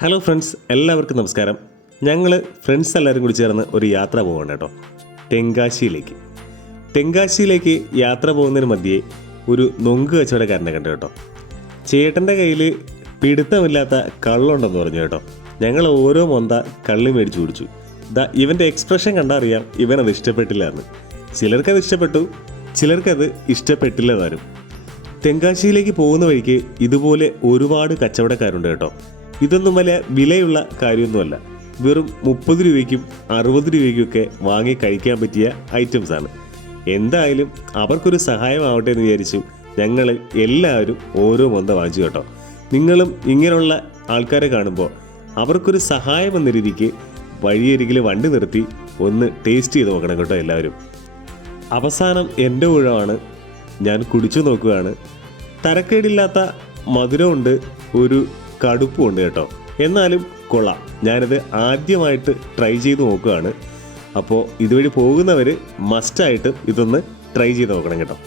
Hello friends എല്ലാവർക്കും നമസ്കാരം. ഞങ്ങൾ ഫ്രണ്ട്സ് എല്ലാവരും കൂടി ചേർന്ന് ഒരു യാത്ര പോവാണ് കേട്ടോ. തെങ്കാശിയിലേക്ക്. തെങ്കാശിയിലേക്ക് യാത്ര പോകുന്നതിന് മധ്യേ ഒരു നൊങ്ക് കച്ചവടക്കാരനെ കണ്ടു കേട്ടോ. ചേട്ടന്റെ കയ്യിൽ പിടുത്തമില്ലാത്ത കള്ളുണ്ടെന്ന് പറഞ്ഞു കേട്ടോ. ഞങ്ങൾ ഓരോ മൊന്ത കള്ളി മേടിച്ചു കുടിച്ചു. ദാ ഇവന്റെ എക്സ്പ്രഷൻ കണ്ടറിയാം ഇവനത് ഇഷ്ടപ്പെട്ടില്ല എന്ന് ചിലർക്കത് ഇഷ്ടപ്പെട്ടു ചിലർക്കത് ഇഷ്ടപ്പെട്ടില്ല താനും തെങ്കാശിയിലേക്ക് പോകുന്ന വഴിക്ക് ഇതുപോലെ ഒരുപാട് കച്ചവടക്കാരുണ്ട് കേട്ടോ. ഇതൊന്നും വലിയ വിലയുള്ള കാര്യമൊന്നുമല്ല. വെറും മുപ്പത് രൂപയ്ക്കും അറുപത് രൂപയ്ക്കൊക്കെ വാങ്ങി കഴിക്കാൻ പറ്റിയ ഐറ്റംസ് ആണ്. എന്തായാലും അവർക്കൊരു സഹായമാവട്ടെ എന്ന് വിചാരിച്ചു ഞങ്ങൾ എല്ലാവരും ഓരോ മന്ത വാങ്ങിച്ചു കേട്ടോ. നിങ്ങളും ഇങ്ങനെയുള്ള ആൾക്കാരെ കാണുമ്പോൾ അവർക്കൊരു സഹായം എന്ന രീതിക്ക് വഴിയരികിൽ വണ്ടി നിർത്തി ഒന്ന് ടേസ്റ്റ് ചെയ്ത് നോക്കണം കേട്ടോ എല്ലാവരും. അവസാനം എന്റെ ഊഴമാണ് ഞാൻ കുടിച്ചു നോക്കുകയാണ്. തരക്കേടില്ലാത്ത മധുരമുണ്ട് ഒരു കടുപ്പുമുണ്ട് കേട്ടോ. എന്നാലും കൊള്ളാം. ഞാനത് ആദ്യമായിട്ട് ട്രൈ ചെയ്ത് നോക്കുകയാണ്. അപ്പോൾ ഇതുവഴി പോകുന്നവർ മസ്റ്റായിട്ടും ഇതൊന്ന് ട്രൈ ചെയ്ത് നോക്കണം കേട്ടോ.